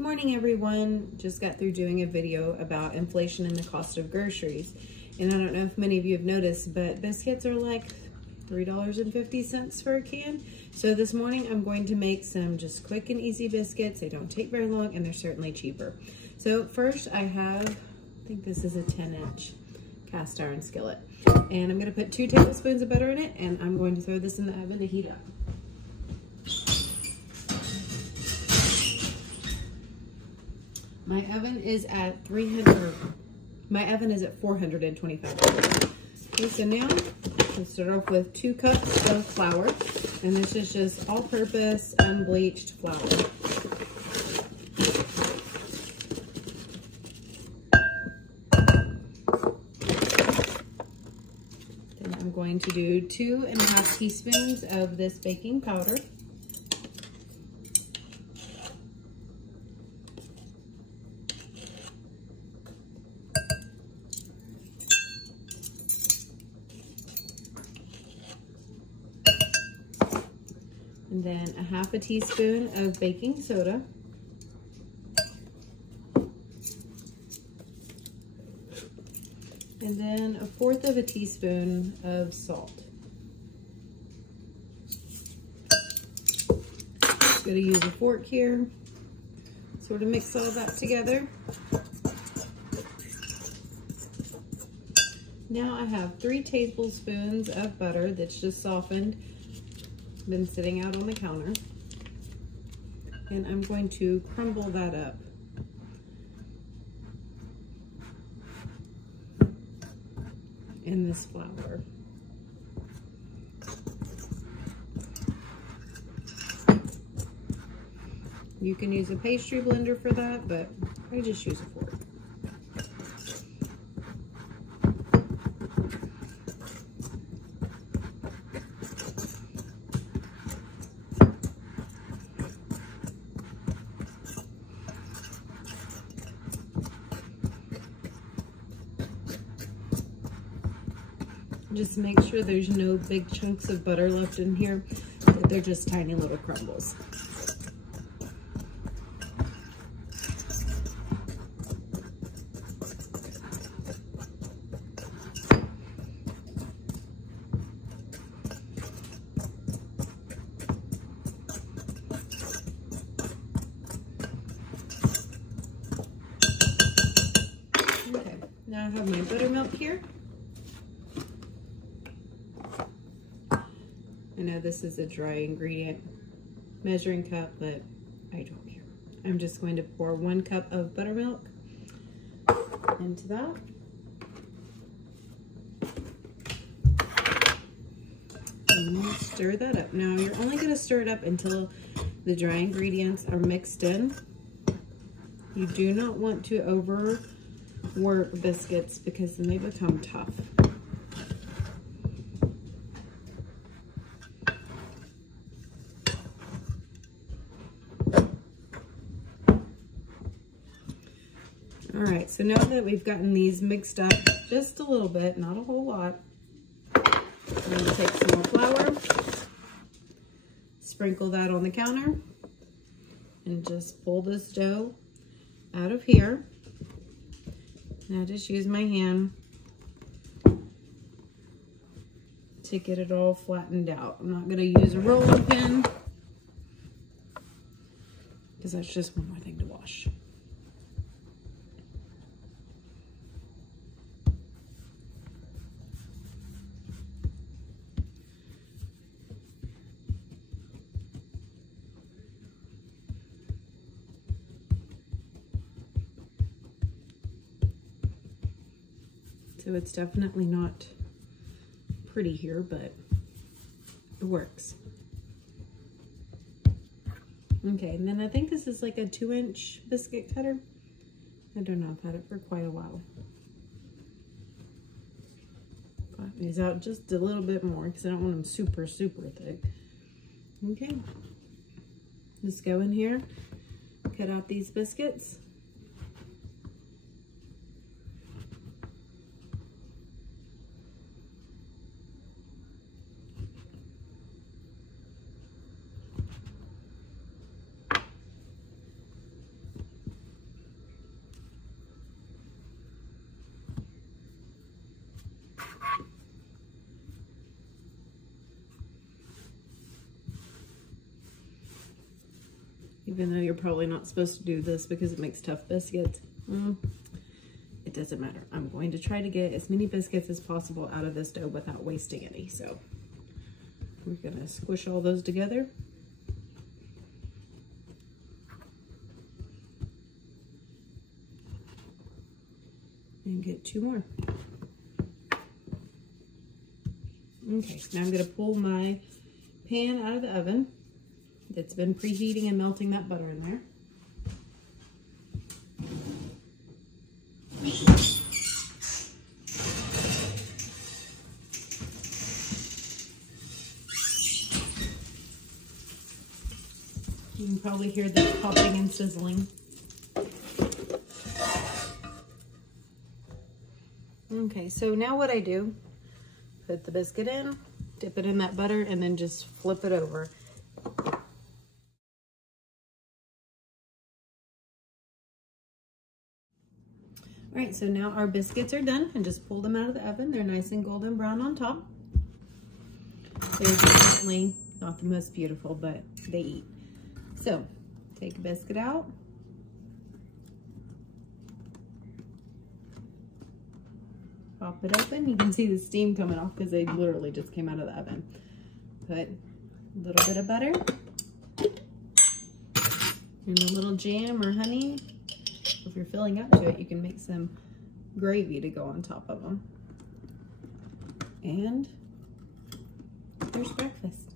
Good morning, everyone. Just got through doing a video about inflation in the cost of groceries. And I don't know if many of you have noticed, but biscuits are like $3.50 for a can. So this morning I'm going to make some just quick and easy biscuits. They don't take very long and they're certainly cheaper. So first I think this is a 10-inch cast iron skillet. And I'm gonna put 2 tablespoons of butter in it, and I'm going to throw this in the oven to heat up. My oven is at 425 degrees. Okay, so now we'll start off with 2 cups of flour, and this is just all-purpose unbleached flour. Then I'm going to do 2.5 teaspoons of this baking powder. And then 1/2 teaspoon of baking soda. And then 1/4 teaspoon of salt. Just gonna use a fork here, sort of mix all that together. Now I have 3 tablespoons of butter that's just softened, been sitting out on the counter, and I'm going to crumble that up. In this flour. You can use a pastry blender for that, but I just use a fork. Just make sure there's no big chunks of butter left in here, that they're just tiny little crumbles. Okay, now I have my buttermilk here. I know this is a dry ingredient measuring cup, but I don't care. I'm just going to pour 1 cup of buttermilk into that. And stir that up. Now you're only going to stir it up until the dry ingredients are mixed in. You do not want to overwork biscuits because then they become tough. All right, so now that we've gotten these mixed up just a little bit, not a whole lot, I'm going to take some more flour, sprinkle that on the counter, and just pull this dough out of here. And I just use my hand to get it all flattened out. I'm not going to use a rolling pin because that's just one more thing to wash. So it's definitely not pretty here, but it works. Okay, and then I think this is like a 2-inch biscuit cutter. I don't know, I've had it for quite a while. Got these out just a little bit more because I don't want them super, super thick. Okay, just go in here, cut out these biscuits. Even though you're probably not supposed to do this because it makes tough biscuits. It doesn't matter. I'm going to try to get as many biscuits as possible out of this dough without wasting any. So we're gonna squish all those together. And get 2 more. Okay, now I'm gonna pull my pan out of the oven. It's been preheating and melting that butter in there. You can probably hear the popping and sizzling. Okay, so now what I do, put the biscuit in, dip it in that butter, and then just flip it over. All right, so now our biscuits are done, and just pull them out of the oven. They're nice and golden brown on top. They're definitely not the most beautiful, but they eat. So, take a biscuit out. Pop it open. You can see the steam coming off because they literally just came out of the oven. Put a little bit of butter and a little jam or honey. If you're filling up to it, you can make some gravy to go on top of them. And there's breakfast.